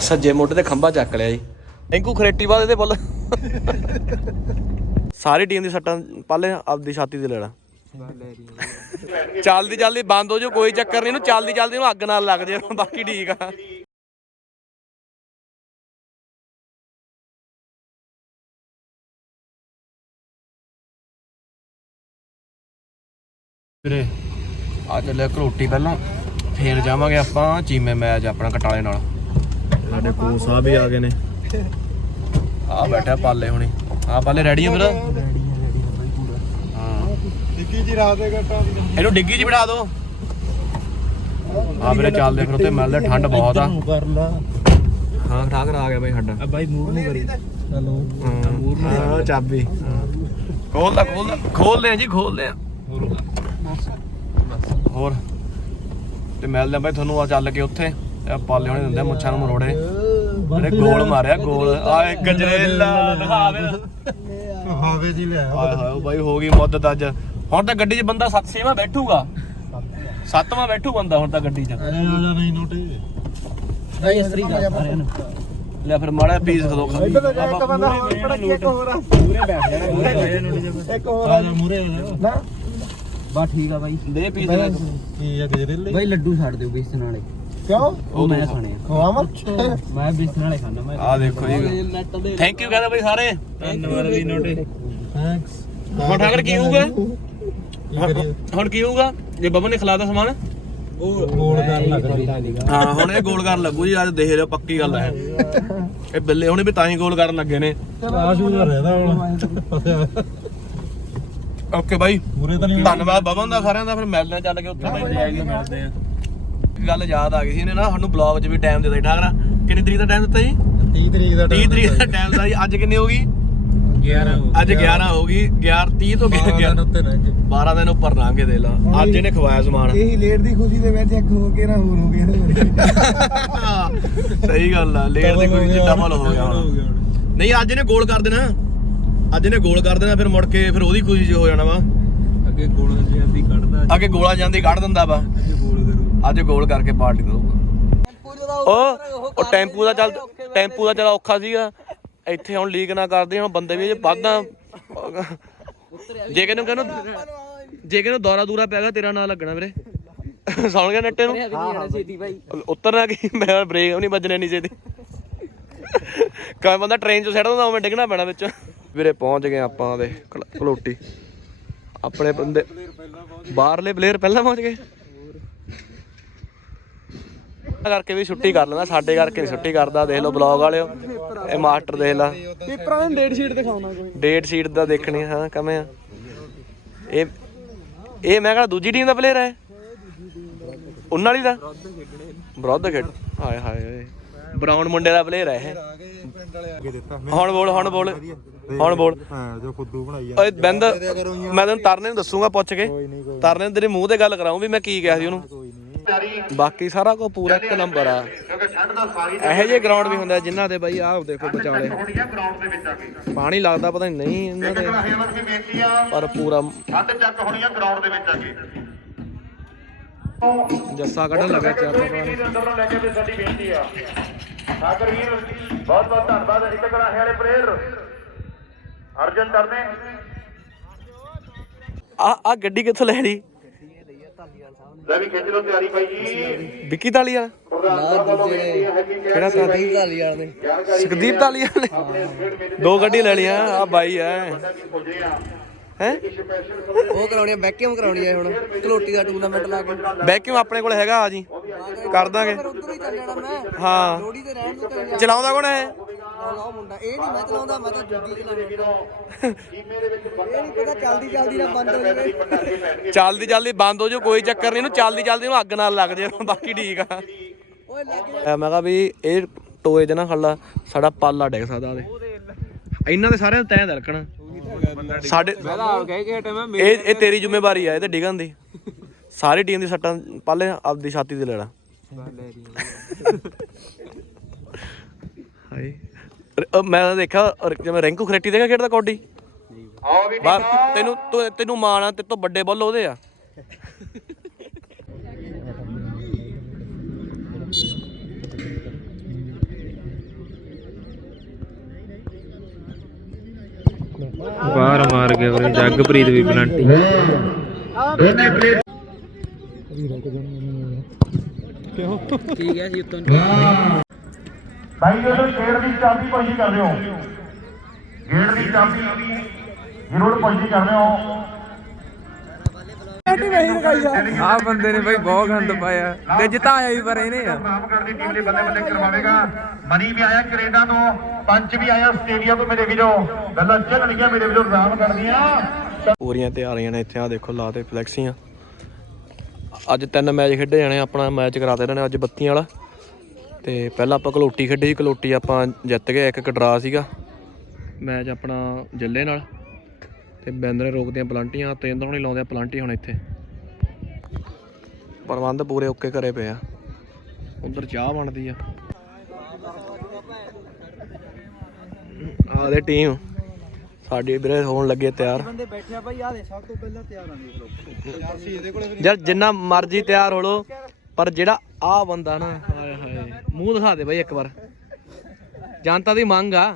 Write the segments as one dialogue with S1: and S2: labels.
S1: ਸੱਜੇ ਮੋਢੇ ਤੇ ਖੰਭਾ ਚੱਕ ਲਿਆ ਜੀ। ਟੈਂਕੂ ਖਰੇਟੀ ਬਾਦ ਇਹਦੇ ਬੁੱਲ ਸਾਰੀ ਟੀਮ ਦੀ ਸੱਟਾਂ ਪਾਲੇ ਆਪਦੀ ਛਾਤੀ ਤੇ ਲੈਣਾ। ਚੱਲਦੀ ਚੱਲਦੀ ਬੰਦ ਹੋ ਜਾਓ ਕੋਈ ਚੱਕਰ ਨਹੀਂ ਇਹਨੂੰ ਚੱਲਦੀ ਚੱਲਦੀ ਇਹਨੂੰ ਅੱਗ ਨਾਲ ਲੱਗ ਜੇ ਬਾਕੀ ਠੀਕ ਆ। ਵੀਰੇ ਆ ਚੱਲਿਆ ਘਰੋਟੀ ਪਹਿਲਾਂ ਫੇਰ ਜਾਵਾਂਗੇ ਆਪਾਂ ਚੀਮੇ ਮੈਚ ਆਪਣਾ ਕਟਾਲੇ ਨਾਲ। ਸਾਡੇ ਕੋਚ ਸਾਹਿਬ ਵੀ ਆ ਗਏ ਨੇ। ਆ ਬੈਠਾ ਪਾਲੇ ਹੁਣੀ। ਆ ਪਾਲੇ ਰੈਡੀ ਆ ਮੇਰਾ ਹਾਂ।
S2: ਡਿੱਗੀ ਜੀ ਰਾਤ ਦੇ ਘਟਾ
S1: ਇਹਨੂੰ ਡਿੱਗੀ 'ਚ ਬਿਠਾ ਦਿਓ ਆ ਵੀਰੇ ਚੱਲਦੇ ਫਿਰ ਉੱਤੇ ਮਿਲਦੇ ਠੰਡ ਬਹੁਤ ਆ। ਹਾਂ ਆ ਗਿਆ ਬਈ ਸਾਡਾ।
S2: ਆ ਬਾਈ ਮੂਵ ਨਹੀਂ ਕਰੀ। ਹਲੋ
S1: ਹਾਂ। ਚਾਬੀ। ਖੋਲਦਾ ਖੋਲਦਾ ਖੋਲਦੇ ਆ ਜੀ ਖੋਲਦੇ ਆ ਹੋਰ। ਤੇ ਮਿਲਦੇ ਆ ਬਾਈ ਤੁਹਾਨੂੰ ਆ ਚੱਲ ਕੇ ਉੱਥੇ। ਆਹ ਪਾਲੇ ਹੋਣੇ ਦਿੰਦੇ ਮੁੱਛਾਂ ਨੂੰ ਮਰੋੜੇ। ਅਰੇ ਗੋਲ ਮਾਰਿਆ ਗੋਲ। ਆਏ ਗਜਰੇਲਾ ਦਿਖਾ ਵੇ
S2: ਹਾਵੇ ਜੀ ਲੈ
S1: ਆਏ ਹਾਏ ਉਹ ਬਾਈ ਹੋ ਗਈ ਮੁੱਦਤ ਅੱਜ। ਹੁਣ ਤਾਂ ਗੱਡੀ 'ਚ ਬੰਦਾ 7 ਛੇਵਾਂ ਬੈਠੂਗਾ। ਸੱਤਵਾਂ ਬੈਠੂ ਬੰਦਾ ਹੁਣ ਤਾਂ ਗੱਡੀ 'ਚ।
S2: ਅਰੇ ਆ ਜਾ ਨਹੀਂ ਨੋਟੇ।
S3: ਨਹੀਂ ਸਾਰਿਆਂ ਨੂੰ
S1: ਲੈ ਫਿਰ ਮਾੜਾ ਪੀਸ ਖਦੋ
S2: ਇੱਕ ਬੰਦਾ ਹੋਰ ਪੜਾ ਕੀ ਇੱਕ ਹੋਰ ਆ।
S3: ਪੂਰੇ ਬੈਠ ਜਾਣਾ
S2: ਇੱਕ ਹੋਰ ਆ। ਜਾ ਮੂਰੇ ਆ ਜਾ।
S3: ਬਾ ਠੀਕ ਆ ਬਾਈ।
S1: ਦੇ ਪੀਸ
S2: ਕੀ ਆ ਗਜਰੇਲੇ?
S3: ਬਾਈ ਲੱਡੂ ਛੱਡ ਦਿਓ ਬੇਸਨ ਵਾਲੇ।
S2: ਕਿਉਂ?
S3: ਉਹ ਮੈਂ ਖਾਣੇ ਆ।
S2: ਖਵਾਵਾਂ
S3: ਮੈਂ ਬੇਸਨ ਵਾਲੇ ਖਾਂਦਾ ਮੈਂ
S1: ਆ ਦੇਖੋ ਜੀ। ਥੈਂਕ ਯੂ ਕਹਦਾ ਬਈ ਸਾਰੇ।
S2: ਧੰਨਵਾਦ ਵੀ ਨੋਟੇ ਥੈਂਕਸ
S1: ਹੁਣ ਠਾਕਰ ਕੀ ਹੋਊਗਾ?
S2: ਕੀ ਕਰੀਏ?
S1: ਹੁਣ ਕੀ ਹੋਊਗਾ? ਜੇ ਬਬਨ ਨੇ ਖਿਲਾਤਾ ਸਮਾਨ?
S2: ਗੋਲ ਕਰਨ ਲੱਗ ਰਹੀ
S1: ਹਾਂ ਹੁਣ ਇਹ ਗੋਲ ਕਰਨ ਲੱਗੂ ਜੀ ਅੱਜ ਦੇਖ ਲਿਓ ਪੱਕੀ ਗੱਲ ਹੈ। ਇਹ ਬਿੱਲੇ ਹੁਣੇ ਵੀ ਤਾਂ ਹੀ ਗੋਲ ਕਰਨ ਲੱਗੇ ਨੇ।
S2: ਆ ਸ਼ੂਗਰ ਰਹਿਦਾ ਹੁਣ।
S1: Okay bye. ਧੰਨਵਾਦ ਬਬਨ ਦਾ ਸਾਰਿਆਂ ਦਾ ਫਿਰ ਮਿਲਦੇ ਆ ਚੱਲ ਕੇ ਉੱਥੇ। ਬਾਈ ਮਿਲਦੇ ਆ ਗੱਲ ਯਾਦ ਆ ਗਈ ਸੀ ਇਹਨੇ ਨਾ ਸਾਨੂੰ ਬਲੌਗ 'ਚ ਵੀ ਟਾਈਮ ਦਿੱਤਾ ਠਾਕਰਾ ਕਿੰਨੀ ਤਰੀਕ ਦਾ ਟਾਈਮ ਦਿੱਤਾ ਜੀ?
S2: 30 ਤਰੀਕ ਦਾ
S1: 30 ਤਰੀਕ ਦਾ ਟਾਈਮ ਦਾ ਜੀ। ਅੱਜ ਕਿੰਨੀ ਹੋ ਗਈ?
S2: 11
S1: ਅੱਜ 11 ਹੋ ਗਈ। 11 30 ਤੋਂ 11
S2: ਉੱਤੇ ਲੰਘ ਗਏ।
S1: 12 ਦਿਨ ਉੱਪਰ ਲੰਘੇ ਦੇ ਲਾ। ਅੱਜ ਇਹਨੇ ਖਵਾਇਆ ਸਮਾਨ।
S2: ਇਹੀ ਲੇਟ ਦੀ ਖੁਸ਼ੀ ਦੇ ਵਿੱਚ ਇੱਕ ਹੋ ਕੇ ਨਾ ਹੋਰ ਹੋ ਗਿਆ
S1: ਸਹੀ ਗੱਲ ਆ ਲੇਟ ਦੀ ਕੋਈ ਜਿੱਡਾ ਮਲ ਹੋ ਗਿਆ ਨਹੀਂ ਅੱਜ ਇਹਨੇ ਗੋਲ ਕਰ ਦੇਣਾ। ਅੱਜ ਇਹਨੇ ਗੋਲ ਕਰ ਦੇਣਾ ਫਿਰ ਮੁੜ ਕੇ ਫਿਰ ਉਹਦੀ ਖੁਸ਼ੀ 'ਚ ਹੋ ਜਾਣਾ ਵਾ।
S2: ਅੱਗੇ ਗੋਲਾਂ ਜਿਆਦੀ ਕੱਢਦਾ।
S1: ਅੱਗੇ ਗੋਲਾ ਜਾਂਦੀ ਕੱਢ ਦਿੰਦਾ ਵਾ।
S2: ਅੱਜ ਗੋਲ
S1: ਕਰਕੇ ਪਾਰਟੀ ਦਊਗਾ। ਉਹ ਉਹ ਟੈਂਪੂ ਦਾ ਚੱਲ ਟੈਂਪੂ ਦਾ ਚਲਾ ਔਖਾ ਸੀਗਾ। ਇੱਥੇ ਹੁਣ ਲੀਕ ਨਾ ਕਰਦੇ ਹੁਣ ਬੰਦੇ ਵੀ ਜੇ ਵਾਧਾ ਜੇ ਕਿਨੂੰ ਕਹਿੰਦਾ ਜੇ ਕਿਨੂੰ ਦੌਰਾ ਦੂਰਾ ਪੈ ਗਿਆ ਤੇਰਾ ਨਾਂ ਲੱਗਣਾ ਵੀਰੇ। ਸੁਣ ਗਿਆ ਨੱਟੇ ਨੂੰ?
S3: ਛੇਤੀ ਬਾਈ
S1: ਉਤਰਨਾ ਕੀ? ਮੈਂ ਬ੍ਰੇਕ ਨਹੀਂ ਵੱਜਣੇ ਨੀਚੇ ਦੀ ਕਿਵੇਂ ਬੰਦਾ ਟ੍ਰੇਨ ਚੋਂ ਸੱਟ ਦਿੰਦਾ ਉਵੇਂ ਡਿੱਗਣਾ ਪੈਣਾ ਵਿੱਚ। ਵੀਰੇ ਪਹੁੰਚ ਗਏ ਆਪਾਂ ਦੇ ਕਲੋਟੀ ਆਪਣੇ ਬੰਦੇ ਬਾਹਰਲੇ ਪਲੇਅਰ ਪਹਿਲਾਂ ਪਹੁੰਚ ਗਏ। ਕਰਕੇ ਵੀ ਛੁੱਟੀ ਕਰ ਲੈਂਦਾ ਸਾਡੇ ਕਰਕੇ ਨਹੀਂ ਛੁੱਟੀ ਕਰਦਾ ਦੇਖ ਲਓ ਬਲੌਗ ਵਾਲਿਓ। ਇਹ ਮਾਸਟਰ ਦੇਖ ਲਾ।
S2: ਪੇਪਰਾਂ ਦੀ ਡੇਟ ਸ਼ੀਟ ਦਿਖਾਉਣਾ ਕੋਈ।
S1: ਡੇਟ ਸ਼ੀਟ ਦਾ ਦੇਖਣੀ ਹਾਂ ਕਵੇਂ ਆ। ਇਹ ਇਹ ਮੈਂ ਕਹਿੰਦਾ ਦੂਜੀ ਟੀਮ ਦਾ ਪਲੇਅਰ ਹੈ ਉਹਨਾਂ ਵਾਲੀ ਦਾ? ਵਿਰੁੱਧ ਖੇਡ। ਹਾਏ ਹਾਏ ਬਰਾਊਨ ਮੁੰਡੇ ਦਾ ਪਲੇਅਰ ਹੈ ਇਹ। ਹੁਣ ਬੋਲ ਹੁਣ ਬੋਲ। ਹੁਣ ਬੋਲ।
S2: ਹਾਂ ਜੋ ਖੁੱਦੂ ਬਣਾਈ
S1: ਓਏ ਬਿੰਦ ਮੈਂ ਤੈਨੂੰ ਤਰਨੇ ਨੂੰ ਦੱਸੂਗਾ ਪੁੱਛ ਕੇ। ਤਰਨੇ ਤੇਰੇ ਮੂੰਹ ਤੇ ਗੱਲ ਕਰਾਉਂ ਵੀ ਮੈਂ ਕੀ ਕਿਹਾ ਸੀ ਉਹਨੂੰ। ਬਾਕੀ ਸਾਰਾ ਕੁਝ ਪੂਰਾ ਇੱਕ ਨੰਬਰ ਆ। ਇਹੋ ਜਿਹੇ ਗਰਾਊਂਡ ਵੀ ਹੁੰਦੇ ਜਿਨ੍ਹਾਂ ਦੇ ਬਾਈ ਆਹ ਦੇਖੋ ਵਿਚਾਲੇ ਪਾਣੀ ਲੱਗਦਾ ਪਤਾ ਨਹੀਂ ਇਹਨਾਂ ਦੇ। ਪਰ ਪੂਰਾ
S4: ਠੰਡ ਚੱਕ ਹੋਣੀ ਆ ਗਰਾਊਂਡ ਦੇ ਵਿੱਚ ਆ ਕੇ।
S1: ਜੱਸਾ ਕੱਢਣ ਲੱਗਾ ਚਾਰ
S4: ਲੈ ਕੇ ਤੇ ਸਾਡੀ ਬੇਨਤੀ ਆ। ਸਾਗਰ ਵੀਰ ਬਹੁਤ ਬਹੁਤ ਧੰਨਵਾਦ। ਇੱਕ ਵਾਲੇ ਪਲੇਅਰ ਅਰਜਨ ਤਰਨੇ
S1: ਆ ਆ ਗੱਡੀ ਕਿੱਥੋਂ ਲੈ ਲਈ?
S4: ਲੈ ਵੀ ਖਿੱਚ ਲਓ ਤਿਆਰੀ ਬਾਈ ਜੀ।
S1: ਵਿੱਕੀ ਤਾਲੀ ਵਾਲਾ ਕਿਹੜਾ ਸਾਥੀ
S3: ਢਾਲੀ ਵਾਲੇ ਨੇ?
S1: ਸੁਖਦੀਪ ਤਾਲੀ ਵਾਲੇ ਦੋ ਗੱਡੀ ਲੈ ਲਈਆਂ ਆ ਬਾਈ ਐ ਹੈ?
S3: ਉਹ ਕਰਾਉਣੀ ਆ ਵੈਕਿਊਮ ਕਰਾਉਣੀ ਆ ਹੁਣ। ਕਲੋਟੀ ਦਾ ਟੂਰਨਾਮੈਂਟ ਲਾ ਕੇ।
S1: ਵੈਕਿਊਮ ਆਪਣੇ ਕੋਲ ਹੈਗਾ ਆ ਜੀ। ਕਰ ਦਾਂਗੇ।
S3: ਉਧਰ ਹੀ ਚੱਲ ਜਾਣਾ ਮੈਂ।
S1: ਹਾਂ।
S3: ਲੋੜੀ ਤੇ ਰਹਿਣ ਨੂੰ ਕਰੇ
S1: ਚਲਾਉਂਦਾ ਕੌਣ ਹੈ?
S3: ਲਾਓ ਮੁੰਡਾ। ਇਹ ਨਹੀਂ ਮੈਂ ਚਲਾਉਂਦਾ ਮੈਂ ਤਾਂ ਜੁੱਤੀ ਚਲਾਉਂਦਾ। ਇਹ ਨਹੀਂ ਪਤਾ ਚਲਦੀ ਚਲਦੀ ਨਾ ਬੰਦ ਹੋ ਜਾਵੇ।
S1: ਚੱਲਦੀ ਚੱਲਦੀ ਬੰਦ ਹੋ ਜਾਓ ਕੋਈ ਚੱਕਰ ਨਹੀਂ ਇਹਨੂੰ ਚੱਲਦੀ ਚੱਲਦੀ ਇਹਨੂੰ ਅੱਗ ਨਾਲ ਲੱਗ ਜੇ ਬਾਕੀ ਠੀਕ ਆ।
S3: ਓਏ ਲੱਗ
S1: ਮੈਂ ਕਿਹਾ ਵੀ ਇਹ ਟੋਏ ਦੇ ਨਾ ਖੱਲਾ ਸਾਡਾ ਪਾਲਾ ਡਿੱਗ ਸਕਦਾ ਉਹਦੇ। ਇਹਨਾਂ ਦੇ ਸਾਰਿਆਂ ਨੂੰ ਤੈਂ ਦਰਕਣਾ। ਸਾਡੇ ਇਹ ਇਹ ਤੇਰੀ ਜ਼ਿੰਮੇਵਾਰੀ ਆ ਇਹ ਤੇ ਡਿਗਣ ਦੀ। ਸਾਰੀ ਟੀਮ ਦੀ ਸੱਟਾਂ ਪਾਲੇ ਆਪਦੀ ਛਾਤੀ ਤੇ ਲੈਣਾ ਹਾਏ। ਅ, ਮੈਂ ਤਾਂ ਦੇਖਿਆ ਜਿਵੇਂ ਰਿੰਕੂ ਖਰੇਟੀ ਦੇਖਿਆ ਖੇਡਦਾ ਕੌਡੀ
S4: ਆਓ ਵੀ
S1: ਬਾ- ਤੈਨੂੰ ਤੂੰ- ਤੈਨੂੰ ਮਾਣ ਆ ਤੇ ਤੋਂ ਵੱਡੇ ਬੁੱਲ ਉਹਦੇ ਆ।
S5: ਬਾਹਰ ਮਾਰ ਗਿਆ ਵੀਰੇ ਜਗਪ੍ਰੀਤ ਵੀ ਬਲੰਟੀ
S4: ਦੋਨੇ ਪਲੇਟ
S3: ਕੀ ਗਿਆ ਸੀ
S4: ਭਾਈ ਜਦੋਂ ਗੇੜ ਦੀ ਚਾਬੀ ਪਹੁੰਚੀ ਕਰ ਦਿਓ। ਗੇੜ ਦੀ ਚਾਬੀ। ਜ਼ਰੂਰ ਪਹੁੰਚੀ ਕਰ ਦਿਓ।
S5: ਆ। ਬੰਦੇ ਨੇ ਬਾਈ ਬਹੁਤ ਗੰਦ ਪਾਇਆ। ਤੇ ਜਿਤਾਇਆ ਵੀ ਪਰ ਇਹਨੇ ਆ।
S4: ਰਾਮਗੜ੍ਹ ਦੀ ਟੀਮ ਦੇ ਬੱਲੇ ਬੱਲੇ ਕਰਵਾਵੇਗਾ। ਮਨੀ ਵੀ ਆਇਆ ਕੈਨੇਡਾ ਤੋਂ ਪੰਚ ਵੀ ਆਇਆ ਆਸਟ੍ਰੇਲੀਆ ਤੋਂ ਮੇਰੇ ਵੀਰੋ। ਗੱਲਾਂ ਚੱਲਣਗੀਆਂ ਮੇਰੇ ਵੀਰੋ ਰਾਮਗੜ੍ਹ ਦੀਆਂ
S1: ਪੂਰੀਆਂ ਤਿਆਰੀਆਂ ਨੇ ਇੱਥੇ ਆ ਦੇਖੋ ਲਾਤੇ ਫਲੈਕਸੀਆਂ ਅੱਜ ਤਿੰਨ ਮੈਚ ਖੇਡੇ ਜਾਣੇ ਆਪਣਾ ਮੈਚ ਕਰਾਤੇ ਇਹਨਾਂ ਨੇ ਅੱਜ ਬੱਤੀਆਂ ਵਾਲਾ। ਤੇ ਪਹਿਲਾਂ ਆਪਾਂ ਕਲੋਟੀ ਖੇਡੀ ਸੀ, ਕਲੋਟੀ ਆਪਾਂ ਜਿੱਤ ਗਏ, ਇੱਕ ਇੱਕ ਸੀਗਾ। ਮੈਚ ਆਪਣਾ ਜੱਲੇ ਨਾਲ। ਤੇ ਬੈਂਦਰ ਨੇ ਰੋਕਦੀਆਂ ਪਲਾਂਟੀਆਂ ਤੇ ਇਹਨਾਂ ਹੁਣੇ ਲਾਉਂਦੇ ਆ ਪਲਾਂਟੀ ਹੁਣ ਇੱਥੇ। ਪ੍ਰਬੰਧ ਪੂਰੇ ਓਕੇ ਕਰੇ ਪਏ ਆ। ਉਧਰ ਚਾਹ ਬਣਦੀ ਆ। ਆਹ ਦੇ ਟੀਮ ਸਾਡੀ ਵੀਰੇ ਹੋਣ ਲੱਗੇ ਤਿਆਰ।
S3: ਬੰਦੇ ਬੈਠਿਆ ਭਾਈ ਆ ਦੇ ਸਭ ਤੋਂ ਪਹਿਲਾਂ ਤਿਆਰ ਆਂ ਦੇਖ ਲਓ
S1: ਯਾਰ, ਜਿੰਨਾ ਮਰਜ਼ੀ ਤਿਆਰ ਹੋ ਲੋ ਪਰ ਜਿਹੜਾ ਆ ਬੰਦਾ ਨਾ ਹਾਏ ਹਾਏ ਮੂੰਹ ਦਿਖਾ ਦੇ ਬਾਈ ਇੱਕ ਵਾਰ। ਜਨਤਾ ਦੀ ਮੰਗ ਆ।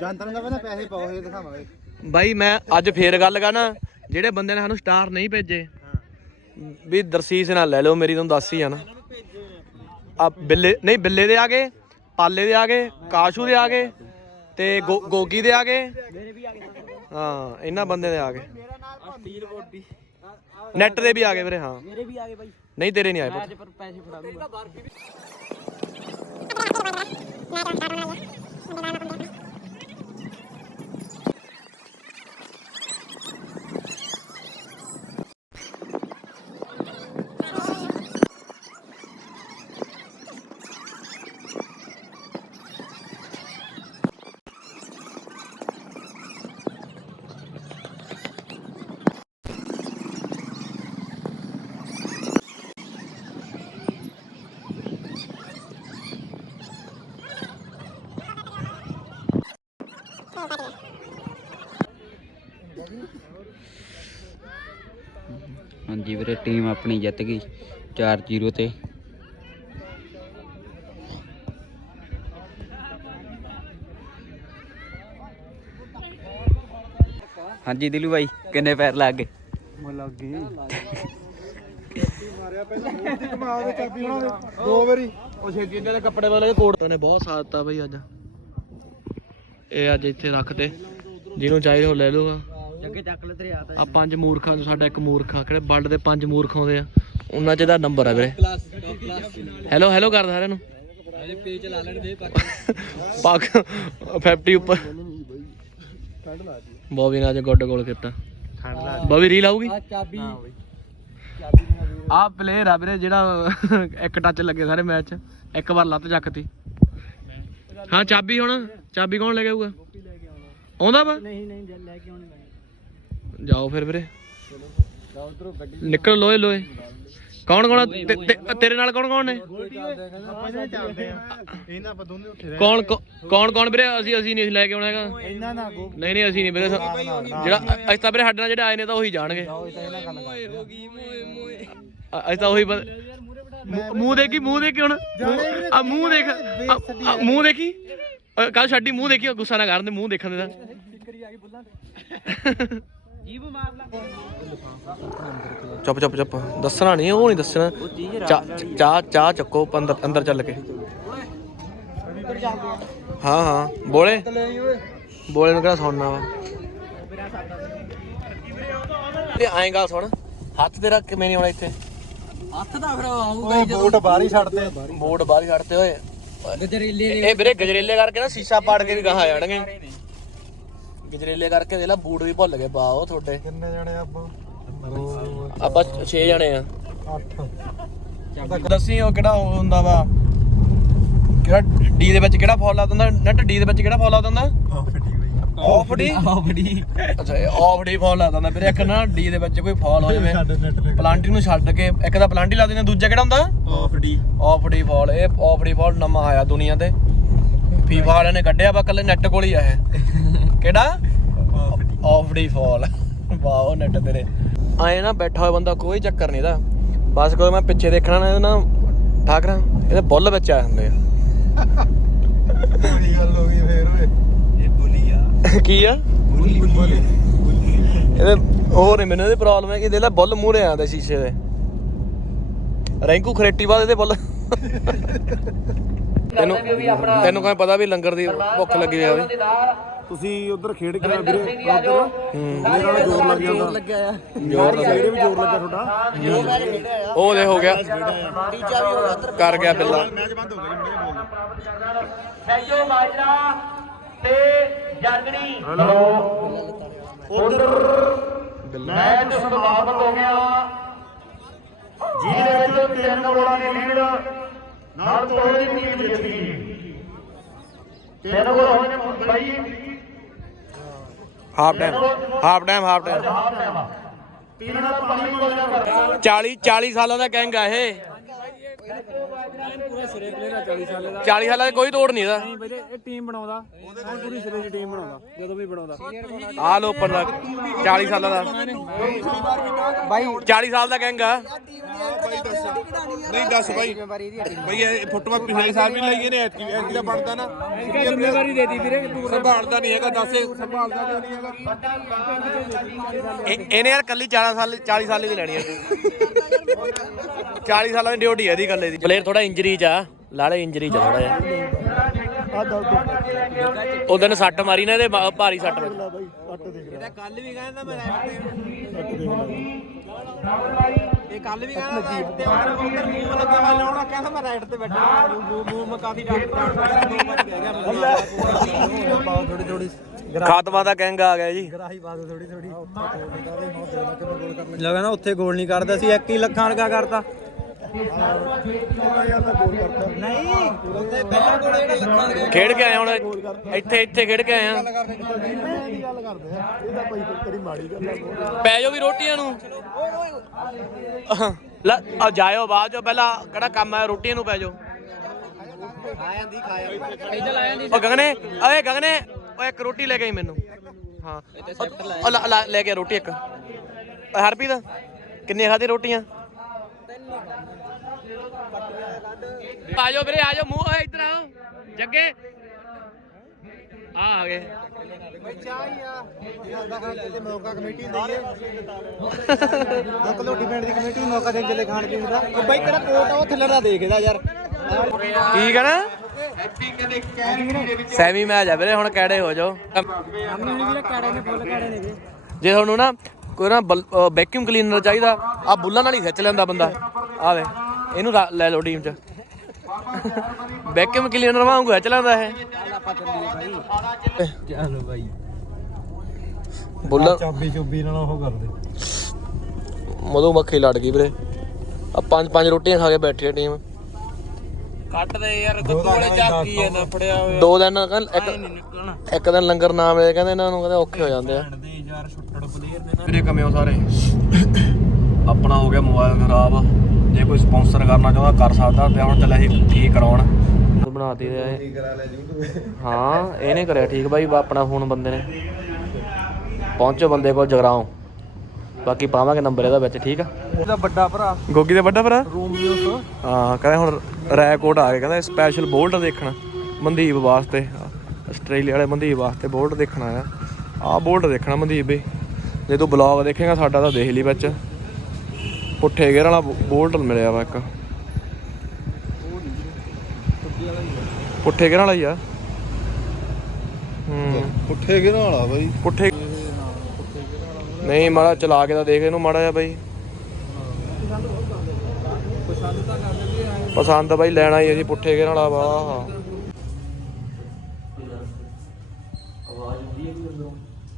S2: ਜਨਤਾ ਨੂੰ ਤਾਂ ਪਹਿਲਾਂ ਪੈਸੇ ਪਾਓ ਇਹ ਦਿਖਾਵਾਂਗੇ
S1: ਬਾਈ। ਮੈਂ ਅੱਜ ਫੇਰ ਗੱਲ ਕਰਨਾ ਜਿਹੜੇ ਬੰਦੇ ਨੇ ਸਾਨੂੰ ਸਟਾਰ ਨਹੀਂ ਭੇਜੇ ਵੀ ਦਰਸੀਸ ਨਾਲ ਲੈ ਲਓ ਮੇਰੀ ਤੁਹਾਨੂੰ ਦੱਸ ਹੀ ਆ ਨਾ। ਆ ਬਿੱਲੇ ਨਹੀਂ ਬਿੱਲੇ ਦੇ ਆ ਗਏ ਪਾਲੇ ਦੇ ਆ ਗਏ ਕਾਸ਼ੂ ਦੇ ਆ ਗਏ ਤੇ ਗੋ- ਗੋਗੀ ਦੇ ਆ ਗਏ। ਹਾਂ ਇਹਨਾਂ ਬੰਦੇ ਦੇ ਆ ਗਏ। ਨੈਟ ਦੇ ਵੀ ਆ ਗਏ ਵੀਰੇ ਹਾਂ।
S3: ਮੇਰੇ ਵੀ ਆ ਗਏ ਭਾਈ
S1: ਨਹੀਂ ਤੇਰੇ ਨਹੀਂ ਆਏ ਪੁੱਤ।
S3: ਅੱਜ ਪਰ ਪੈਸੇ ਫੜਾ ਦੂੰਗਾ
S5: ਹਾਂਜੀ ਵੀਰੇ ਟੀਮ ਆਪਣੀ ਜਿੱਤ ਗਈ 4-0 ਤੇ। ਹਾਂਜੀ ਦਿਲੂ ਭਾਈ ਕਿੰਨੇ ਪੈਰ ਲੱਗ ਗਏ?
S2: ਮੈਂ ਲੱਗ ਗਈ। ਮਾਰਿਆ ਪਹਿਲਾਂ ਮੂੰਹ ਦੀ ਚਾਬੀ ਉਹਨਾਂ ਦੇ ਦੋ ਵਾਰੀ।
S1: ਉਹ ਛੇਤੀ ਦੇ ਕੱਪੜੇ ਵਾਲੇ ਕੋਟ ਨੇ ਬਹੁਤ ਸਾਥ ਦਿੱਤਾ ਬਈ ਅੱਜ। ਇਹ ਅੱਜ ਇੱਥੇ ਰੱਖਤੇ। ਜਿਹਨੂੰ ਚਾਹੀਦਾ ਉਹ ਲੈ ਲਊਗਾ।
S3: ਜੱਗੇ ਚੱਕ ਲੈ ਤੇਰੇ
S1: ਆ ਪੰਜ ਮੂਰਖਾਂ ਤੋਂ ਸਾਡਾ ਇੱਕ ਮੂਰਖ ਆ ਕਿਹੜੇ ਵਰਲਡ ਦੇ ਪੰਜ ਮੂਰਖ ਆਉਂਦੇ ਆ। ਉਹਨਾਂ ਚ ਦਾ ਨੰਬਰ ਆ ਵੀਰੇ। ਹੈਲੋ ਹੈਲੋ ਕਰ ਸਾਰਿਆਂ ਨੂੰ।
S3: ਹਲੇ ਪੇਜ ਲਾ ਲੈਣ ਦੇ
S1: ਪੱਗ 50 ਉੱਪਰ। ਬੋਬੀ ਨੇ ਅੱਜ ਗੁੱਡ ਗੋਲ ਕੀਤਾ। ਬੋਬੀ ਰੀਲ ਆਊਗੀ?
S3: ਆ ਚਾਬੀ।
S1: ਆ ਪਲੇਅਰ ਆ ਵੀਰੇ ਜਿਹੜਾ ਇੱਕ ਟੱਚ ਲੱਗੇ ਸਾਰੇ ਮੈਚ ਇੱਕ ਵਾਰ ਲੱਤ ਚੱਕਤੀ। ਹਾਂ ਚਾਬੀ ਹੁਣ। ਚਾਬੀ ਕੌਣ ਲੈ ਕੇ ਆਊਗਾ? ਆਉਂਦਾ ਵਾ?
S3: ਨਹੀਂ ਨਹੀਂ ਲੈ ਕੇ ਆਉਣੇ
S1: ਜਾਓ ਫਿਰ ਵੀਰੇ। ਨਿਕਲ ਲੋਏ ਲੋਏ ਕੌਣ ਕੌਣ ਆ? ਤੇ- ਤੇ- ਤੇਰੇ ਨਾਲ ਕੌਣ ਕੌਣ ਨੇ?
S2: ਆਪਾਂ ਚੱਲਦੇ ਆ ਇਹਨਾਂ ਆਪਾਂ ਦੋਨੇ ਉੱਥੇ
S1: ਕੌਣ ਕੌ- ਕੌਣ ਕੌਣ ਵੀਰੇ? ਅਸੀਂ ਅਸੀਂ ਨਹੀਂ ਲੈ ਕੇ ਆਉਣਾ ਹੈਗਾ।
S2: ਇਹਨਾਂ ਨਾਲ ਗੋ
S1: ਨਹੀਂ ਨਹੀਂ, ਅਸੀਂ ਨਹੀਂ ਵੀਰੇ ਜਿਹੜਾ ਅਸੀਂ ਤਾਂ ਵੀਰੇ ਸਾਡੇ ਨਾਲ ਜਿਹੜੇ ਆਏ ਨੇ ਤਾਂ ਉਹੀ ਜਾਣਗੇ। ਅ- ਅਸੀਂ ਤਾਂ ਉਹੀ ਬੰ- ਮੂੰਹ- ਮੂੰਹ ਦੇਖੀ ਮੂੰਹ ਦੇਖੀ ਹੁਣ। ਆ ਮੂੰਹ ਦੇਖ, ਆ- ਆ ਮੂੰਹ ਦੇਖੀ? ਕੱਲ ਛੱਡੀ, ਮੂੰਹ ਦੇਖੀ, ਗੁੱਸਾ ਨਾ ਕਰਨ ਦੇ, ਮੂੰਹ ਦੇਖਣ ਦੇ ਤਾਂ।
S3: ਜੀਬ ਮਾਰ ਲਾ
S1: ਚੁੱਪ ਚੁੱਪ ਚੁੱਪ। ਦੱਸਣਾ ਨਹੀਂ ਉਹ ਨਹੀਂ ਦੱਸਣਾ। ਚਾਹ ਚਾਹ ਚਾਹ ਚੱਕੋ ਅੰਦਰ ਅੰਦਰ ਚੱਲ ਕੇ। ਹਾਂ ਹਾਂ। ਬੋਲੇ? ਬੋਲੇ ਨੂੰ ਕਿਹੜਾ ਸੁਣਨਾ ਵਾ? ਤੇ ਐਂ ਗੱਲ ਸੁਣ। ਹੱਥ ਤੇਰਾ ਕਿਵੇਂ ਨਹੀਂ ਆਉਣਾ ਇੱਥੇ?
S3: ਹੱਥ ਦਾ ਫਿਰ ਆਊਗਾ
S2: ਉਹ ਬੋਟ ਬਾਹਰ ਹੀ ਛੱਡਦੇ
S1: ਬੋਰਡ ਬਾਹਰ ਹੀ ਛੱਡਤੇ ਹੋਏ
S3: ਗਜਰੇਲੇ
S1: ਇਹ ਵੀਰੇ ਗਜਰੇਲੇ ਕਰਕੇ ਨਾ ਸ਼ੀਸ਼ਾ ਪਾੜ ਕੇ ਵੀ ਗਾਹਾਂ ਆ ਜਾਣਗੇ। ਗਜਰੇਲੇ ਕਰਕੇ ਦੇਖ ਲੈ ਬੂਟ ਵੀ ਭੁੱਲ ਗਏ ਬਾਓ ਤੁਹਾਡੇ।
S2: ਕਿੰਨੇ ਜਣੇ ਆਪਾਂ?
S1: ਆਪਾਂ 6 ਜਣੇ ਆ।
S2: 8
S1: ਦੱਸੀ ਉਹ ਕਿਹੜਾ ਹੁੰਦਾ ਵਾ? ਕਿਹੜਾ ਡੀ ਦੇ ਵਿੱਚ ਕਿਹੜਾ ਫਾਲ ਲਾ ਦਿੰਦਾ? ਨੈਟ ਡੀ ਦੇ ਵਿੱਚ ਕਿਹੜਾ ਫਾਲ ਲਾ ਦਿੰਦਾ
S2: ਆਫ ਬਈ।
S1: Off D? ਅੱਛਾ ਇਹ ਆਫ ਡੀ ਫਾਲ ਲਾ ਦਿੰਦਾ। ਵੀਰੇ ਇੱਕ ਨਾ ਡੀ ਦੇ ਵਿੱਚ ਕੋਈ ਫਾਲ ਹੋ ਜਾਵੇ ਪਲਾਂਟੀ ਨੂੰ ਛੱਡ ਕੇ ਇੱਕ ਤਾਂ ਪਲਾਂਟੀ ਲਾ ਦਿੰਦੇ ਦੂਜਾ ਕਿਹੜਾ ਹੁੰਦਾ?
S2: Of D.
S1: Of D fall ਇਹ ਆਫ ਡੀ ਫਾਲ ਨਵਾਂ ਆਇਆ ਦੁਨੀਆ ਤੇ। ਫੀਫਾ ਵਾਲਿਆਂ ਨੇ ਕੱਢਿਆ ਵਾ ਕੱਲੇ ਨੈਟ ਕੋਲ ਹੀ ਆ ਇਹ। ਕਿਹੜਾ?
S2: Off D
S1: fall. Wow net ਤੇਰੇ। ਆਏ ਨਾ ਬੈਠਾ ਹੋਇਆ ਬੰਦਾ ਕੋਈ ਚੱਕਰ ਨਹੀਂ ਦਾ ਬਸ ਕੋਈ ਮੈਂ ਪਿੱਛੇ ਦੇਖਣਾ ਨਾ ਇਹਦੇ ਨਾ ਠਾਕਰਾਂ। ਇਹਦੇ ਬੁੱਲ ਵਿੱਚ ਆਏ ਹੁੰਦੇ
S2: ਬੁਲੀ ਗੱਲ ਹੋ ਗਈ ਫੇਰ ਓਏ ਇਹ ਬੁਲੀ ਆ।
S1: ਆ ਕੀ ਆ?
S2: ਬੁਲੀ ਬੁਲੀ।
S1: ਇਹਦੇ ਹੋਰ ਨਹੀਂ ਮੈਨੂੰ ਇਹਦੀ ਪ੍ਰੋਬਲਮ ਹੈ ਕਿ ਇਹਦੇ ਲੈ ਬੁੱਲ ਮੂਹਰੇ ਆਉਂਦੇ ਸ਼ੀਸ਼ੇ ਦੇ। ਰੈਂਕੂ ਖਰੇਟੀ ਬਾਅਦ ਇਹਦੇ ਬੁੱਲ। ਤੈਨੂੰ ਤੈਨੂੰ ਕਹਿੰਦਾ ਪਤਾ ਵੀ ਲੰਗਰ ਦੀ ਭੁੱਖ ਲੱਗੀ ਹੋਈ ਆ?
S2: ਤੁਸੀਂ ਉਧਰ ਖੇਡ ਕੇ ਆਏ ਵੀਰੇ ਉਧਰ ਮੇਰੇ ਨਾਲ ਜ਼ੋਰ ਲੱਗ ਜਾਂਦਾ
S3: ਲੱਗਿਆ ਆ
S1: ਜੋਰ ਲੱਗਾ
S2: ਵੀ ਜ਼ੋਰ ਲੱਗਾ ਤੁਹਾਡਾ।
S3: ਦੋ ਮੈਚ ਖੇਡਿਆ ਆ
S1: ਉਹ ਦੇ ਹੋ ਗਿਆ।
S3: ਤੀਜਾ ਵੀ ਹੋ ਗਿਆ ਇੱਧਰ
S1: ਕਰ ਗਿਆ ਬਿੱਲਾ।
S2: ਮੈਚ ਬੰਦ ਹੋ ਗਿਆ ਜੀ ਮੇਰੇ
S4: ਸੈਜੋ ਬਾਜਰਾ ਤੇ ਜਰਗਣੀ। ਉਧਰ ਮੈਚ ਸਮਾਪਤ ਹੋ ਗਿਆ। ਜਿਹਦੇ ਵਿੱਚ ਤਿੰਨ ਗੋਲਾਂ ਦੀ ਲੀਡ ਨਾਲ ਤੋੜੇ ਦੀ ਟੀਮ ਜਿੱਤ ਗਈ। ਤਿੰਨ ਗੋਲ ਹੋਏ ਨੇ Mumbai.
S1: Half time half time half time
S4: ਤਿੰਨ ਨਾਲ ਪਾਣੀ ਗੋਲ
S1: 40 40 ਸਾਲਾਂ ਦਾ ਗੈਂਗ ਆ ਇਹ
S5: ਪੂਰਾ ਸਿਰੇ ਪਲੇਅਰ ਆ 40 ਸਾਲੇ ਦਾ
S1: 40 ਸਾਲਾਂ ਦੀ ਕੋਈ ਤੋੜ ਨਹੀਂ ਇਹਦਾ।
S5: ਨਹੀਂ ਵੀਰੇ ਇਹ ਟੀਮ ਬਣਾਉਂਦਾ। ਉਹਦੇ ਕੋਲ ਪੂਰੀ ਸਿਰੇ ਦੀ ਟੀਮ ਬਣਾਉਂਦਾ ਜਦੋਂ ਵੀ ਬਣਾਉਂਦਾ।
S1: ਆ ਲੋ ਪੰਨਾ 40 ਸਾਲਾਂ ਦਾ।
S3: ਬਾਈ
S1: 40 ਸਾਲ ਦਾ ਗੈਂਗ ਆ।
S2: ਨਹੀਂ ਦੱਸ ਬਾਈ। ਬਈ ਇਹ ਫੁੱਟਬਾਲ ਪਿਛਲੇ ਸਾਲ ਵੀ ਲਈ ਇਹਨੇ ਐਤਕੀ ਐਤਕੀ ਦਾ ਬਣਦਾ ਨਾ।
S5: ਜ਼ਿੰਮੇਵਾਰੀ ਦੇ ਦੀ ਵੀਰੇ? ਤੂੰ
S2: ਸੰਭਾਲਦਾ ਨਹੀਂ ਹੈਗਾ ਦੱਸ ਸੰਭਾਲਦਾ ਕਿਉਂ ਨਹੀਂ ਹੈਗਾ?
S1: ਇਹ- ਇਹਨੇ ਯਾਰ ਕੱਲੀ 40 ਸਾਲ 40 ਸਾਲ ਦੀ ਲੈਣੀ ਹੈ 40 ਸਾਲਾਂ ਦੀ ਡਿਊਟੀ ਹੈ ਇਹਦੀ ਕੱਲੇ ਦੀ ਪਲੇਅਰ ਥੋੜਾ ਇੰਜਰੀ ਚ ਆ ਲਾਲੇ ਇੰਜਰੀ ਚ ਥੋੜਾ ਜਿਹਾ। ਉਹ ਦਿਨ ਸੱਟ ਮਾਰੀ ਨਾ ਇਹਦੇ ਬ- ਭਾਰੀ ਸੱਟ ਵੱਜੀ
S5: ਕੱਲ ਵੀ ਕਹਿੰਦਾ ਮੈਂ ਇਹ ਕੱਲ ਵੀ ਕਹਿੰਦਾ ਮੈਂ ਤੇ ਉਧਰ ਉਧਰ ਲੱਗਿਆ ਹੋਇਆ ਲਾਉਣਾ ਕਹਿੰਦਾ ਮੈਂ ਰਾਈਟ ਤੇ ਬੈਠਾ ਮੂੰਹ ਮੂੰਹ ਮਕਾਦੀ ਡਾਕਟਰ ਡਾਕਟਰ ਦੋ ਵਾਰ ਕਹਿ ਗਿਆ ਮੈਨੂੰ ਥੋੜੀ ਥੋੜੀ
S1: ਖਾਤਮਾ ਦਾ ਗੈਂਗ ਆ ਗਿਆ ਜੀ।
S5: ਗਰਾਹੀ ਬਾਦ ਥੋੜੀ ਥੋੜੀ ਲਗਾ ਨਾ ਉੱਥੇ ਗੋਲ ਨਹੀਂ ਕਰਦਾ ਸੀ ਇੱਕ ਹੀ ਲੱਖਾਂ ਲਗਾ ਕਰਤਾ। ਨਹੀਂ ਉੱਥੇ ਪਹਿਲਾ ਗੋਲ ਜਿਹੜਾ ਲੱਖਾਂ ਲਗਾ
S1: ਖੇਡ ਕੇ ਆਏ ਹੁਣ, ਇੱਥੇ ਇੱਥੇ ਖੇਡ ਕੇ ਆਏ
S2: ਗੱਲ ਕਰਦੇ ਆ। ਇਹ ਤਾਂ ਭਾਈ ਤੇਰੀ ਮਾੜੀ ਗੱਲ
S1: ਪੈ ਜਾਓ ਵੀ ਰੋਟੀਆਂ ਨੂੰ। ਲੈ, ਆ ਜਾਇਓ ਬਾਅਦ ਜੋ ਪਹਿਲਾਂ ਕਿਹੜਾ ਕੰਮ ਹੈ ਰੋਟੀਆਂ ਨੂੰ ਪੈ ਜਾਓ। ਉਹ ਗਗਨੇ, ਓਏ ਗਗਨੇ, ਓਏ ਇੱਕ ਰੋਟੀ ਲੈ ਕੇ ਆਈ ਮੈਨੂੰ। ਹਾਂ। ਲੈ- ਲੈ- ਕੇ ਰੋਟੀ ਇੱਕ। ਓਏ ਹਰਪ੍ਰੀਤ, ਕਿੰਨੀਆਂ ਖਾਧੀ ਰੋਟੀਆਂ? ਆ ਜਾਓ ਵੀਰੇ ਆ ਜਾਓ ਮੂੰਹ ਇੱਧਰ ਆਓ। ਜੱਗੇ। ਆ ਆ ਗਏ।
S3: ਮੌਕਾ ਕਮੇਟੀ ਹੁੰਦੀ ਹੈ ਲੋਕ ਲੋਟੀ ਪਿੰਡ ਦੀ ਕਮੇਟੀ ਮੌਕਾ ਦੇ ਚਲੇ ਖਾਣ ਪੀਣ ਦਾ। ਉਹ ਬਾਈ ਕਿਹੜਾ ਕੋਟ ਆ ਉਹ ਥੱਲੇ ਦਾ ਦੇਖਦਾ ਯਾਰ।
S1: ਕੀ ਕਹਣਾ? ਸੈਮੀ ਮੈਚ ਆ ਵੀਰੇ ਹੁਣ ਕਿਹੜੇ ਹੋ ਜਾਓ?
S5: ਸਾਹਮਣੇ ਵੀ ਵੀਰੇ ਕਾੜੇ ਨੇ ਫੁੱਲ ਕਾੜੇ ਨੇ ਵੀਰੇ
S1: ਜੇ ਤੁਹਾਨੂੰ ਨਾ ਕੋਈ ਨਾ ਵੈਕਿਊਮ ਕਲੀਨਰ ਚਾਹੀਦਾ ਆ ਬੁੱਲਾਂ ਨਾਲ ਹੀ ਖਿੱਚ ਲੈਂਦਾ ਬੰਦਾ। ਆ ਵੇ ਇਹਨੂੰ ਲੈ ਲਓ ਟੀਮ ਚ। ਵੈਕਿਊਮ ਕਲੀਨਰ ਵਾਂਗੂ ਖਿੱਚ ਲੈਂਦਾ ਇਹ।
S5: ਚਲੋ ਬਾਈ।
S1: ਬੁੱਲਾਂ।
S2: ਚਾਬੀ ਚੁੱਬੀ ਨਾਲ ਉਹ ਕਰਦੇ।
S1: ਮਧੂ ਮੱਖੀ ਲੜ ਗਈ ਵੀਰੇ। ਆ ਪੰਜ ਪੰਜ ਰੋਟੀਆਂ ਖਾ ਕੇ ਬੈਠੀ ਆ ਟੀਮ
S5: ਕੱਟ ਦੇ ਯਾਰ ਕੋਲੇ ਝਾਕੀ ਜਾਂਦਾ ਫੜਿਆ ਹੋਇਆ।
S1: ਦੋ ਦਿਨ ਇੱਕ ਇੱਕ ਦਿਨ ਲੰਗਰ ਨਾ ਮਿਲੇ ਕਹਿੰਦੇ ਇਹਨਾਂ ਨੂੰ ਕਹਿੰਦੇ ਔਖੇ ਹੋ ਜਾਂਦੇ ਆ।
S5: ਦੇ ਯਾਰ ਛੁੱਟੜ ਪਲੇਅਰ ਦੇ
S1: ਵੀਰੇ ਕਮਿਓ ਸਾਰੇ? ਆਪਣਾ ਹੋ ਗਿਆ ਮੋਬਾਈਲ ਖਰਾਬ। ਜੇ ਕੋਈ ਸਪਾਂਸਰ ਕਰਨਾ ਚਾਹੁੰਦਾ ਕਰ ਸਕਦਾ ਤੇ ਹੁਣ ਚੱਲਿਆ ਸੀ ਠੀਕ ਕਰਾਉਣ। ਬਣਾਤੀ ਦੇ ਇਹ। ਹਾਂ ਇਹਨੇ ਕਰਿਆ ਠੀਕ ਬਾਈ ਆਪਣਾ ਫੋਨ ਬੰਦੇ ਨੇ। ਪਹੁੰਚੋ ਬੰਦੇ ਕੋਲ ਜਗਰਾਉਂ। ਬਾਕੀ ਪਾਵਾਂਗੇ ਨੰਬਰ ਇਹਦਾ ਵਿੱਚ ਠੀਕ ਆ?
S5: ਇਹਦਾ ਵੱਡਾ ਭਰਾ।
S1: ਗੋਗੀ ਦੇ ਵੱਡਾ ਭਰਾ?
S5: ਰੋਮੀਓ ਤੋਂ
S1: ਹਾਂ ਕਹਿੰਦਾ ਹੁਣ ਰੈਕੋਰਡ ਆ ਗਿਆ ਕਹਿੰਦਾ ਸਪੈਸ਼ਲ ਬੋਲਟ ਦੇਖਣਾ। ਮਨਦੀਪ ਵਾਸਤੇ ਆਸਟ੍ਰੇਲੀਆ ਵਾਲੇ ਮਨਦੀਪ ਵਾਸਤੇ ਬੋਲਟ ਦੇਖਣਾ ਆ ਆਹ ਬੋਲਟ ਦੇਖਣਾ ਮਨਦੀਪ ਵੀ ਜੇ ਤੂੰ ਬਲੌਗ ਦੇਖੇਗਾ ਸਾਡਾ ਤਾਂ ਦੇਖ ਲਈ ਵਿੱਚ। ਪੁੱਠੇ ਗੇਰ ਵਾਲਾ ਬੋਲਟ ਮਿਲਿਆ ਵਾ ਇੱਕ। ਪੁੱਠੇ ਗੇਰ ਵਾਲਾ ਹੀ ਆ। ਹੂੰ।
S2: ਪੁੱਠੇ ਕਿਹਨਾਂ ਵਾਲਾ ਬਾਈ।
S1: ਪੁੱਠੇ ਨਹੀਂ ਮਾੜਾ ਚਲਾ ਕੇ ਤਾਂ ਦੇਖ ਇਹਨੂੰ ਮਾੜਾ ਜਿਹਾ ਬਾਈ। ਪਸੰਦ ਬਾਈ ਲੈਣਾ ਹੀ ਅਸੀਂ ਪੁੱਠੇ ਗੇਰ ਵਾਲਾ ਵਾ। ਆਵਾਜ਼ ਆਉਂਦੀ ਹੈ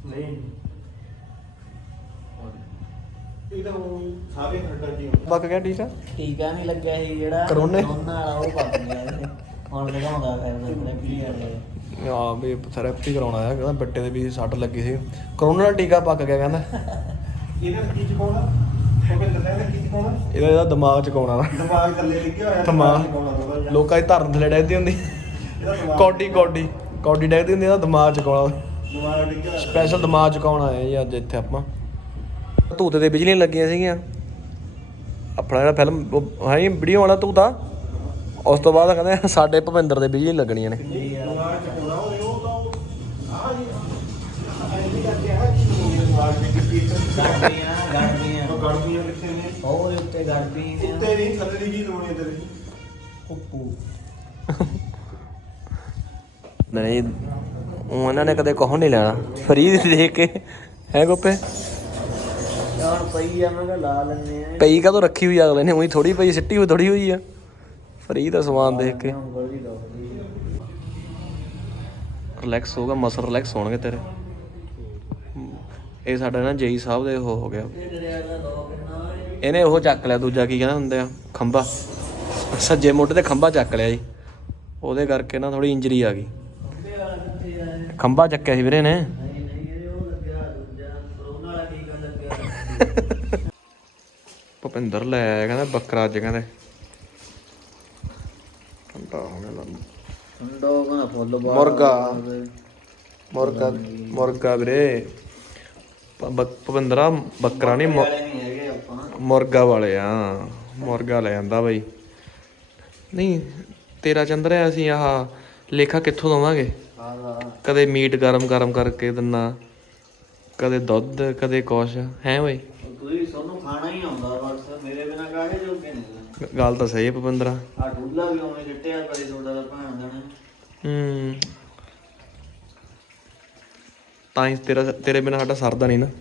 S1: ਨਹੀਂ।
S2: ਸਾਰੇ ਹੱਡਾਂ ਜੀ
S1: ਪੱਕ ਗਿਆ ਠੀਕ ਆ?
S3: ਟੀਕਾ ਨਹੀਂ ਲੱਗਿਆ ਸੀ ਜਿਹੜਾ
S1: ਕਰੋਨੇ?
S3: ਕਰੋਨਾ ਵਾਲਾ ਉਹ ਪੱਕ ਗਿਆ। ਹੁਣ ਲਗਾਉਂਦਾ ਫਿਰ ਮੈਂ ਕੀ ਆ
S1: ਆ ਵੀ ਥੈਰੇਪੀ ਕਰਾਉਣਾ ਆ ਕਹਿੰਦਾ ਬੱਟੇ ਦੇ ਵੀ ਸੱਟ ਲੱਗੀ ਸੀ। ਕਰੋਨਾ ਦਾ ਟੀਕਾ ਪੱਕ ਗਿਆ ਕਹਿੰਦਾ।
S2: ਇਹਦਾ ਕੀ ਚਕਾਉਣਾ? ਕਹਿੰਦਾ ਇਹਦਾ ਕੀ ਚਕਾਉਣਾ?
S1: ਇਹਦਾ ਇਹਦਾ ਦਿਮਾਗ ਚਕਾਉਣਾ।
S2: ਦਿਮਾਗ ਥੱਲੇ ਲਿਖਿਆ ਹੋਇਆ
S1: ਦਿਮਾਗ ਲੋਕਾਂ ਦੀ ਧਰਨ ਥੱਲੇ ਡੈਗਦੀ ਹੁੰਦੀ।
S2: ਇਹਦਾ ਦਿਮਾਗ
S1: ਕੌਡੀ ਕੌਡੀ। ਕੌਡੀ ਡੈਗਦੀ ਹੁੰਦੀ ਇਹਦਾ ਦਿਮਾਗ ਚਕਾਉਣਾ।
S2: ਦਿਮਾਗ ਲਿਖਿਆ ਹੋਇਆ।
S1: ਸਪੈਸ਼ਲ ਦਿਮਾਗ ਚਕਾਉਣ ਜੀ ਅੱਜ ਇੱਥੇ ਆਪਾਂ। ਧੂਤ ਤੇ ਬਿਜਲੀਆਂ ਲੱਗੀਆਂ ਸੀਗੀਆਂ। ਆਪਣਾ ਜਿਹੜਾ ਫਿਲਮ ਹੈ ਵੀਡੀਓ ਵਾਲਾ ਧੂਤਾ ਉਸ ਤੋਂ ਬਾਅਦ ਕਹਿੰਦੇ ਸਾਡੇ ਭਵਿੰਦਰ ਦੇ ਬਿਜਲੀ ਲੱਗਣੀਆਂ ਨੇ।
S2: ਨਹੀਂ ਥੱਲੇ ਜੀ ਦਵਾਈ ਤੇਰੀ
S3: ਉੱਪੂ
S1: ਨਹੀਂ ਉਹ ਇਹਨਾਂ ਨੇ ਕਦੇ ਕੋਹ ਨਹੀਂ ਲੈਣਾ। ਫਰੀ ਦੇਖ ਕੇ। ਹੈ ਗੋਪੇ?
S3: ਯਾਰ ਪਈ ਆ, ਮੈਂ ਕਿਹਾ ਲਾ ਲੈਣੇ ਆ।
S1: ਪਈ ਕਦੋਂ ਰੱਖੀ ਹੋਈ ਅਗਲੇ ਨੇ? ਉਹੀ ਥੋੜੀ ਪਈ, ਸਿੱਟੀ ਹੋਈ ਥੋੜੀ ਹੋਈ ਆ। ਫਰੀ ਦਾ ਸਮਾਨ ਦੇਖ ਕੇ।
S3: ਉਂਗਲ ਵੀ ਲਾਉਂਦੀ
S1: ਰਿਲੈਕਸ ਹੋਗਾ ਮਸਲ ਰਿਲੈਕਸ ਹੋਣਗੇ ਤੇਰੇ। ਇਹ ਸਾਡਾ ਨਾ ਜੇਈ ਸਾਹਿਬ ਦੇ ਉਹ ਹੋ ਗਿਆ। ਇਹਨੇ ਉਹ ਚੱਕ ਲਿਆ ਦੂਜਾ, ਕੀ ਕਹਿੰਦਾ ਹੁੰਦੇ ਆ? ਖੰਭਾ। ਸੱਜੇ ਮੋਢੇ ਤੇ ਖੰਭਾ ਚੱਕ ਲਿਆ ਜੀ। ਉਹਦੇ ਕਰਕੇ ਨਾ ਥੋੜੀ ਇੰਜਰੀ ਆ ਗਈ। ਖੰਭਾ ਚੱਕਿਆ ਸੀ ਵੀਰੇ ਨੇ
S3: ਨਹੀਂ ਨਹੀਂ ਇਹ ਉਹ ਲੱਗਿਆ ਦੂਜਾ ਕਰੋਨਾ ਵਾਲਾ ਟੀਕਾ ਲੱਗਿਆ
S1: ਭੁਪਿੰਦਰ ਲੈ ਆਇਆ ਕਹਿੰਦਾ ਬੱਕਰਾ ਅੱਜ ਕਹਿੰਦੇ। ਠੰਡਾ ਹੋ ਗਿਆ ਲੰਮ।
S3: ਠੰਡੋ ਕਹਿੰਦਾ ਫੁੱਲ ਬਾਹਰ
S1: ਮੁਰਗਾ। ਮੁਰਗਾ ਮੁਰਗਾ ਵੀਰੇ। ਭੁਪਿੰਦਰਾ ਬੱਕਰਾ ਨਹੀਂ ਮੁਰਗਾ ਵਾਲੇ ਆ ਮੁਰਗਾ ਲੈ ਜਾਂਦਾ ਬਾਈ। ਨਹੀਂ ਤੇਰਾ ਚੰਦਰਿਆ ਅਸੀਂ ਆਹ ਲੇਖਾ ਕਿੱਥੋਂ ਦਵਾਂਗੇ? ਕਦੇ ਮੀਟ ਗਰਮ ਗਰਮ ਕਰਕੇ ਦਿੰਨਾ। ਕਦੇ ਦੁੱਧ ਕਦੇ ਕੁਛ ਹੈ ਬਈ?
S3: ਤੁਸੀਂ ਤੁਹਾਨੂੰ ਖਾਣਾ ਹੀ ਆਉਂਦਾ ਬਸ ਮੇਰੇ ਬਿਨਾ ਕਾਹੇ ਜੋਗੇ ਨਹੀਂ
S1: ਗੱਲ ਤਾਂ ਸਹੀ ਹੈ ਭੁਪਿੰਦਰਾ।
S3: ਆ ਢੁੱਲਾ ਵੀ ਉਵੇਂ ਜਿੱਟਿਆ ਕਰੀ ਤੁਹਾਡਾ ਦਾ ਭੈਣ ਦੇਣਾ
S1: ਹੂੰ। ਤਾਂ ਹੀ ਤੇਰਾ ਤੇਰੇ ਬਿਨਾ ਸਾਡਾ ਸਰਦਾ ਨਹੀਂ ਨਾ।
S3: ਹਾਂ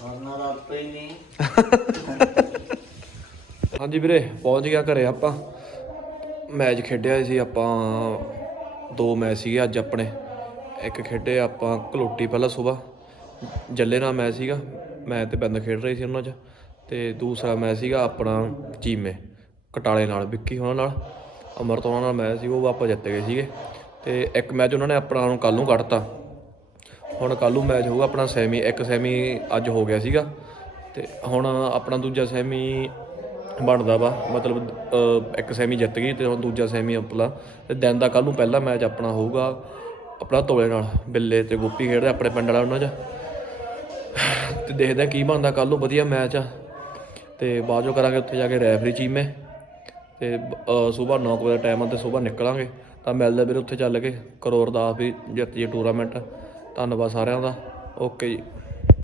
S3: ਖਾਣਾ ਦਾ ਆਪੇ ਹੀ ਨਹੀਂ।
S1: ਹਾਂਜੀ ਵੀਰੇ ਪਹੁੰਚ ਗਿਆ ਘਰੇ ਆਪਾਂ। ਮੈਚ ਖੇਡਿਆ ਸੀ ਆਪਾਂ ਦੋ ਮੈਚ ਸੀਗੇ ਅੱਜ ਆਪਣੇ। ਇੱਕ ਖੇਡੇ ਆਪਾਂ ਕਲੋਟੀ ਪਹਿਲਾਂ ਸਵੇਰ। ਜੱਲੇ ਨਾਲ ਮੈਚ ਸੀਗਾ, ਮੈਂ ਤੇ ਬੰਦ ਖੇਡ ਰਹੇ ਸੀ ਉਹਨਾਂ 'ਚ ਤੇ ਦੂਸਰਾ ਮੈਚ ਸੀਗਾ ਆਪਣਾ ਚੀਮੇ ਕਟਾਲੇ ਨਾਲ, ਵਿੱਕੀ ਹੋਣਾ ਨਾਲ, ਅਮਰਤ ਹੋਣਾ ਨਾਲ ਮੈਚ ਸੀ, ਉਹ ਆਪਾਂ ਜਿੱਤ ਗਏ ਸੀਗੇ ਤੇ ਇੱਕ ਮੈਚ ਉਹਨਾਂ ਨੇ ਆਪਣਾ ਹੁਣ ਕੱਲ ਨੂੰ ਕੱਢਤਾ। ਹੁਣ ਕੱਲ ਨੂੰ ਮੈਚ ਹੋਊਗਾ ਆਪਣਾ ਸੈਮੀ, ਇੱਕ ਸੈਮੀ ਅੱਜ ਹੋ ਗਿਆ ਸੀਗਾ ਤੇ ਹੁਣ ਆਪਣਾ ਦੂਜਾ ਸੈਮੀ ਬਣਦਾ ਵਾ, ਮਤਲਬ ਇੱਕ ਸੈਮੀ ਜਿੱਤ ਗਈ ਤੇ ਹੁਣ ਦੂਜਾ ਸੈਮੀ ਆਪਣਾ, ਤੇ ਦਿਨ ਦਾ ਕੱਲ ਨੂੰ ਪਹਿਲਾ ਮੈਚ ਆਪਣਾ ਹੋਊਗਾ ਆਪਣਾ ਤੋਲੇ ਨਾਲ, ਬਿੱਲੇ ਤੇ ਗੋਪੀ ਖੇਡਦੇ ਆਪਣੇ ਪਿੰਡ ਵਾਲਾ ਉਹਨਾਂ 'ਚ। ਤੇ ਦੇਖਦੇ ਆ ਕੀ ਬਣਦਾ ਕੱਲ ਨੂੰ ਵਧੀਆ ਮੈਚ ਆ। ਤੇ ਬਾਅਦੋਂ ਕਰਾਂਗੇ ਉੱਥੇ ਜਾ ਕੇ ਰੈਫਰੀ ਚੀਮੇ ਤੇ ਸਵੇਰ 9 ਵਜੇ ਦਾ ਟਾਈਮ ਆ ਤੇ ਸਵੇਰ ਨਿਕਲਾਂਗੇ। ਤਾਂ ਮਿਲਦੇ ਵੀਰੇ ਉੱਥੇ ਚੱਲ ਕੇ। ਕਰੋੜ ਦਾ ਵੀ ਜਿੱਤ ਜੇ ਟੂਰਨਾਮੈਂਟ ਧੰਨਵਾਦ ਸਾਰਿਆਂ ਦਾ। ਓਕੇ ਜੀ।